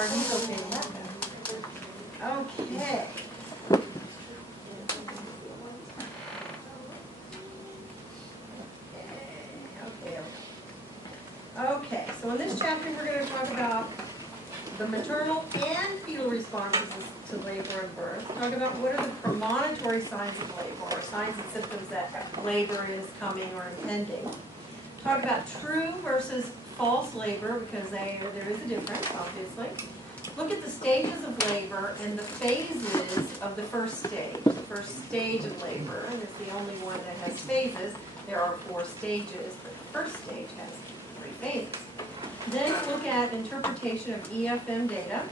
card. He's okay with that. Okay. Okay, so in this chapter we're going to talk about the maternal and fetal responses to labor and birth. Talk about what are the premonitory signs of labor, or signs and symptoms that labor is coming or impending. Talk about true versus false labor, because there is a difference, obviously. Look at the stages of labor and the phases of the first stage. The first stage of labor, and it's the only one that has phases. There are 4 stages, but the first stage has 3 phases. Then look at interpretation of EFM data,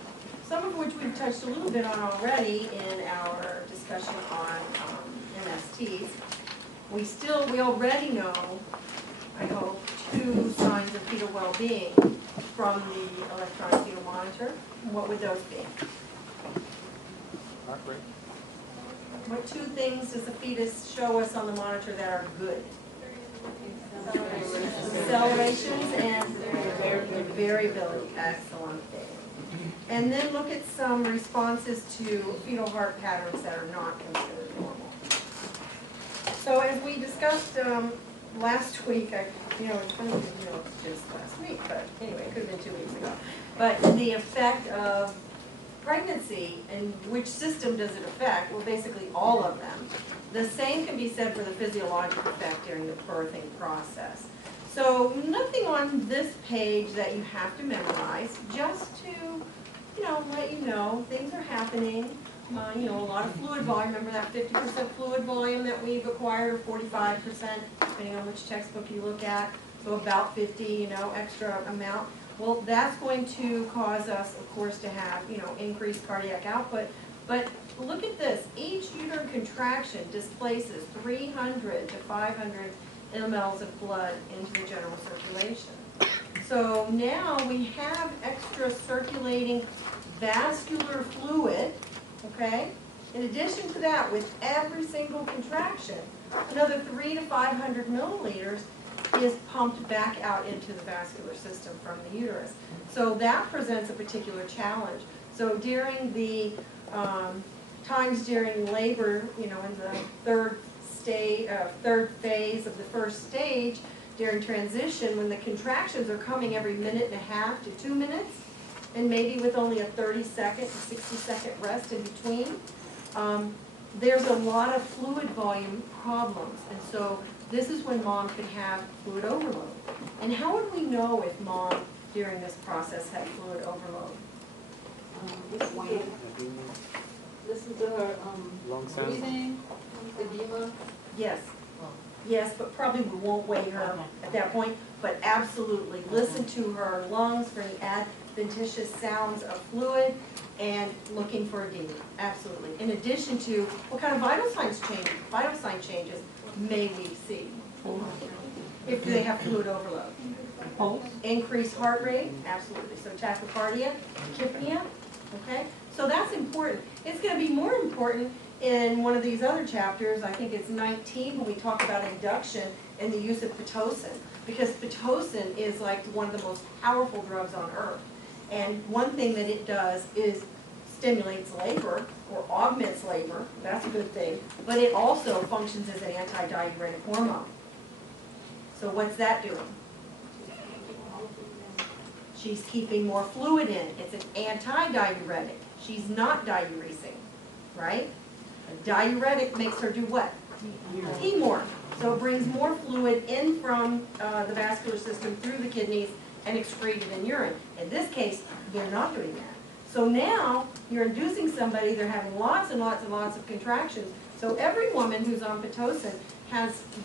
some of which we've touched a little bit on already in our discussion on MSTs. We already know, I hope, 2 signs of fetal well-being from the electronic fetal monitor. What would those be? Heart rate. What 2 things does the fetus show us on the monitor that are good? Accelerations and variability. Excellent. And then look at some responses to fetal heart patterns that are not considered normal. So as we discussed last week, it's funny because it's just last week, but anyway, it could have been 2 weeks ago. But the effect of pregnancy and which system does it affect? Well, basically all of them. The same can be said for the physiological effect during the birthing process. So nothing on this page that you have to memorize, just to, let you know things are happening. A lot of fluid volume. Remember that 50% fluid volume that we've acquired, or 45%, depending on which textbook you look at. So about 50, extra amount. Well, that's going to cause us, of course, to have, increased cardiac output. But look at this. Each uterine contraction displaces 300 to 500 mLs of blood into the general circulation. So now we have extra circulating vascular fluid, okay? In addition to that, with every single contraction, another 300 to 500 milliliters is pumped back out into the vascular system from the uterus. So that presents a particular challenge. So during the times during labor, in the third phase of the first stage, during transition, when the contractions are coming every 1.5 minutes to 2 minutes, and maybe with only a 30-second to 60-second rest in between, there's a lot of fluid volume problems. And so this is when mom could have fluid overload. And how would we know if mom, during this process, had fluid overload? Listen to her breathing, edema. Yes. Yes, but probably we won't weigh her at that point. But absolutely, listen to her lungs for any adventitious sounds of fluid and looking for edema. Absolutely. In addition to what kind of vital sign changes may we see if they have fluid overload? Pulse. Increased heart rate, absolutely. So tachycardia, tachypnea, okay? So that's important. It's going to be more important in one of these other chapters, I think it's 19, when we talk about induction and the use of Pitocin. Because Pitocin is like one of the most powerful drugs on earth. And one thing that it does is stimulates labor or augments labor. That's a good thing. But it also functions as an anti-diuretic hormone. So what's that doing? She's keeping more fluid in. It's an anti-diuretic. She's not diuresing, right? A diuretic makes her do what? Pee more. So it brings more fluid in from the vascular system through the kidneys and excreted in urine. In this case, they're not doing that. So now you're inducing somebody, they're having lots and lots and lots of contractions. So every woman who's on Pitocin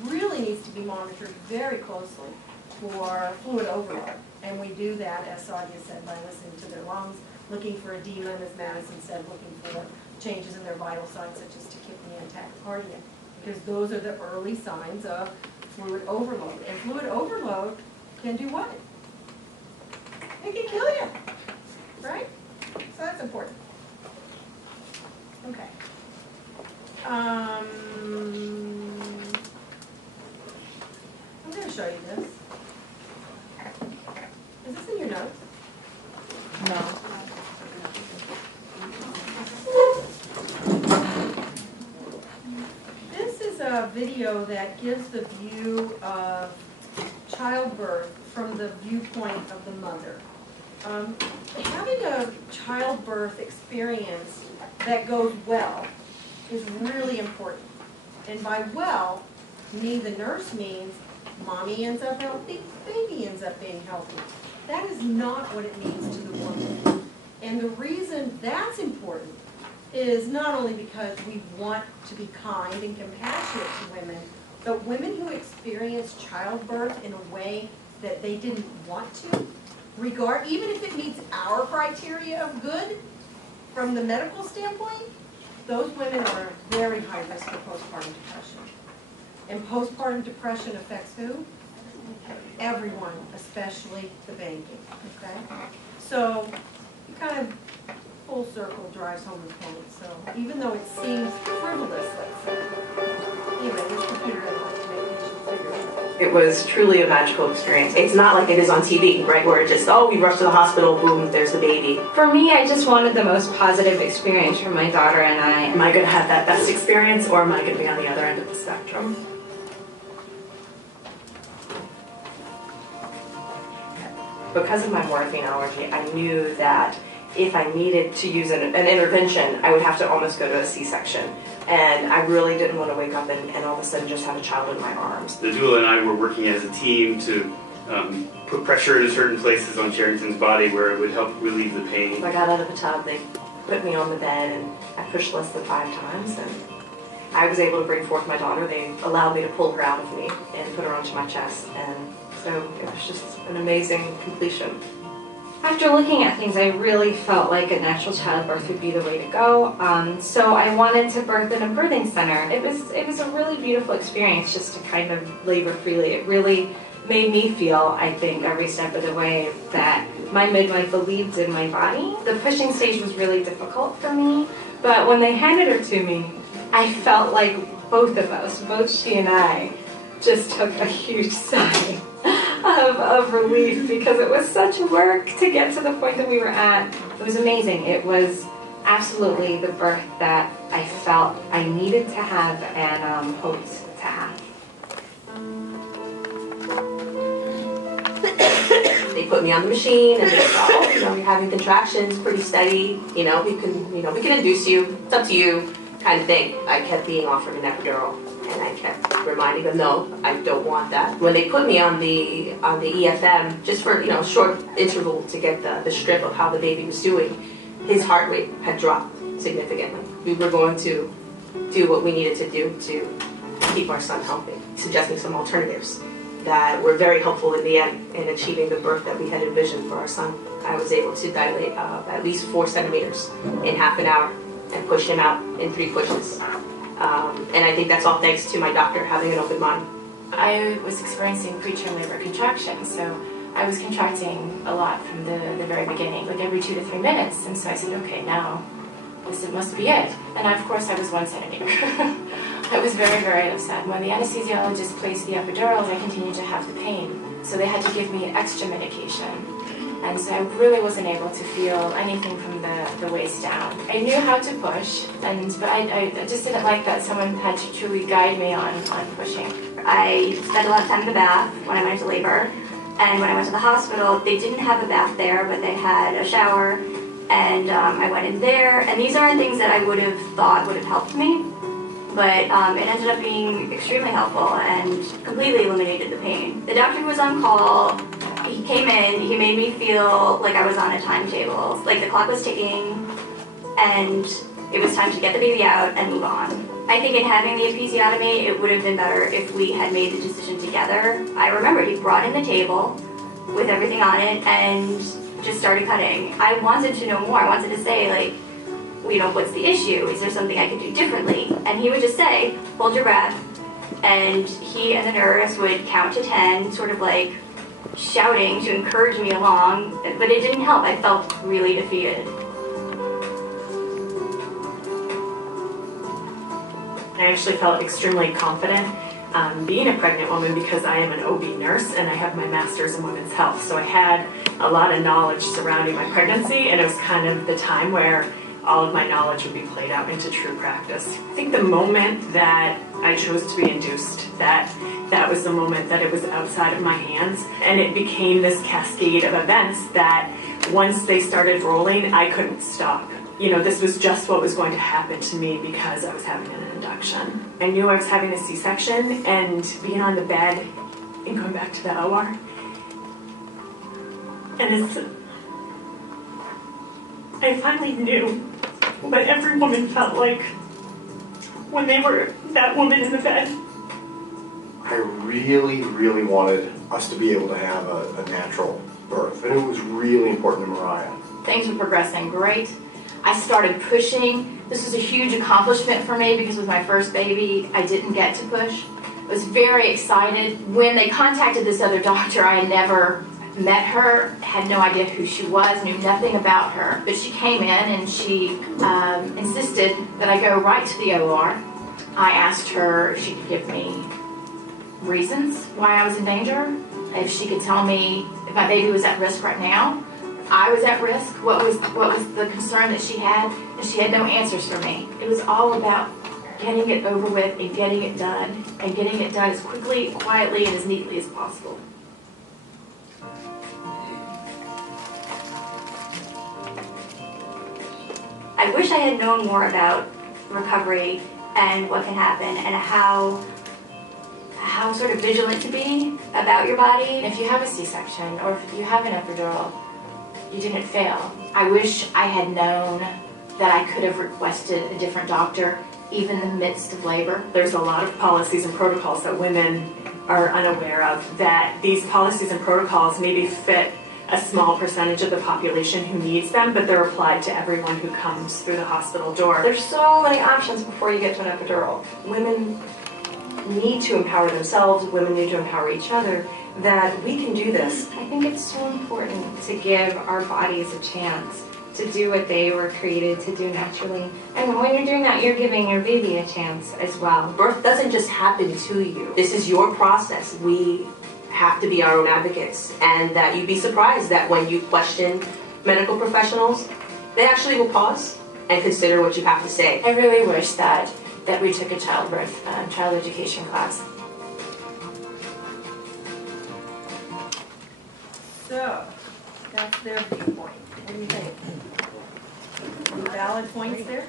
really needs to be monitored very closely for fluid overload. And we do that, as Sadia said, by listening to their lungs, looking for edema, and as Madison said, looking for changes in their vital signs such as tachypnea and tachycardia. Because those are the early signs of fluid overload. And fluid overload can do what? It can kill you, right? So that's important. Okay. I'm going to show you this. Is this in your notes? No. video that gives the view of childbirth from the viewpoint of the mother. Having a childbirth experience that goes well is really important. And by well, the nurse means mommy ends up healthy, baby ends up being healthy. That is not what it means to the woman. And the reason that's important is not only because we want to be kind and compassionate to women, but women who experience childbirth in a way that they didn't want to, even if it meets our criteria of good from the medical standpoint, those women are at very high risk for postpartum depression. And postpartum depression affects who? Everyone, especially the baby, okay? So, you kind of full circle drives home the point. So, even though it seems frivolous, let's say, anyway, this computer doesn't like to make me figure it out. It was truly a magical experience. It's not like it is on TV, right, where it just, oh, we rush to the hospital, boom, there's the baby. For me, I just wanted the most positive experience for my daughter and I. Am I going to have that best experience, or am I going to be on the other end of the spectrum? Because of my morphine allergy, I knew that if I needed to use an intervention, I would have to almost go to a C-section. And I really didn't want to wake up and all of a sudden just have a child in my arms. The doula and I were working as a team to put pressure in certain places on Sherrington's body where it would help relieve the pain. I got out of the tub, they put me on the bed, and I pushed less than 5 times, and I was able to bring forth my daughter. They allowed me to pull her out of me and put her onto my chest, and so it was just an amazing completion. After looking at things, I really felt like a natural childbirth would be the way to go. So I wanted to birth in a birthing center. It was a really beautiful experience just to kind of labor freely. It really made me feel, I think, every step of the way that my midwife believed in my body. The pushing stage was really difficult for me, but when they handed her to me, I felt like both of us, both she and I, just took a huge sigh of relief because it was such work to get to the point that we were at. It was amazing. It was absolutely the birth that I felt I needed to have and hoped to have. They put me on the machine and they said, oh, you're having contractions, pretty steady, we can induce you, it's up to you, kind of thing. I kept being offered an epidural, and I kept reminding them, no, I don't want that. When they put me on the EFM, just for a short interval to get the strip of how the baby was doing, his heart rate had dropped significantly. We were going to do what we needed to do to keep our son healthy, suggesting some alternatives that were very helpful in the end in achieving the birth that we had envisioned for our son. I was able to dilate at least 4 centimeters in half an hour and push him out in 3 pushes. And I think that's all thanks to my doctor having an open mind. I was experiencing preterm labor contractions, so I was contracting a lot from the very beginning, like every 2 to 3 minutes. And so I said, okay, now this must be it. And of course I was 1 centimeter. I was very, very upset. When the anesthesiologist placed the epidurals, I continued to have the pain. So they had to give me extra medication. And so I really wasn't able to feel anything from the waist down. I knew how to push, but I just didn't like that someone had to truly guide me on pushing. I spent a lot of time in the bath when I went into labor. And when I went to the hospital, they didn't have a bath there, but they had a shower. And I went in there. And these aren't things that I would have thought would have helped me. But it ended up being extremely helpful and completely eliminated the pain. The doctor was on call. He came in, he made me feel like I was on a timetable. Like the clock was ticking and it was time to get the baby out and move on. I think in having the episiotomy, it would have been better if we had made the decision together. I remember he brought in the table with everything on it and just started cutting. I wanted to know more. I wanted to say, like, what's the issue? Is there something I could do differently? And he would just say, hold your breath. And he and the nurse would count to 10, sort of like shouting to encourage me along, but it didn't help. I felt really defeated. I actually felt extremely confident being a pregnant woman because I am an OB nurse and I have my master's in women's health. So I had a lot of knowledge surrounding my pregnancy, and it was kind of the time where all of my knowledge would be played out into true practice. I think the moment that I chose to be induced, that was the moment that it was outside of my hands, and it became this cascade of events that once they started rolling, I couldn't stop. You know, this was just what was going to happen to me because I was having an induction. I knew I was having a C-section, and being on the bed and going back to the OR, and I finally knew what every woman felt like when they were that woman in the bed. I really, really wanted us to be able to have a natural birth, and it was really important to Mariah. Things were progressing great. I started pushing. This was a huge accomplishment for me because with my first baby, I didn't get to push. I was very excited. When they contacted this other doctor, I had never met her, had no idea who she was, knew nothing about her. But she came in and she insisted that I go right to the OR. I asked her if she could give me reasons why I was in danger, if she could tell me if my baby was at risk right now, I was at risk, what was the concern that she had, and she had no answers for me. It was all about getting it over with and getting it done as quickly, quietly, and as neatly as possible. I wish I had known more about recovery and what can happen and how sort of vigilant to be about your body. If you have a C-section or if you have an epidural, you didn't fail. I wish I had known that I could have requested a different doctor even in the midst of labor. There's a lot of policies and protocols that women are unaware of, that these policies and protocols maybe fit a small percentage of the population who needs them, but they're applied to everyone who comes through the hospital door. There's so many options before you get to an epidural. Women need to empower themselves, women need to empower each other, that we can do this. I think it's so important to give our bodies a chance to do what they were created to do naturally. And when you're doing that, you're giving your baby a chance as well. Birth doesn't just happen to you. This is your process. We have to be our own advocates, and that you'd be surprised that when you question medical professionals, they actually will pause and consider what you have to say. I really wish that we took a childbirth, child education class. So, that's their viewpoint. What do you think? Any valid points there?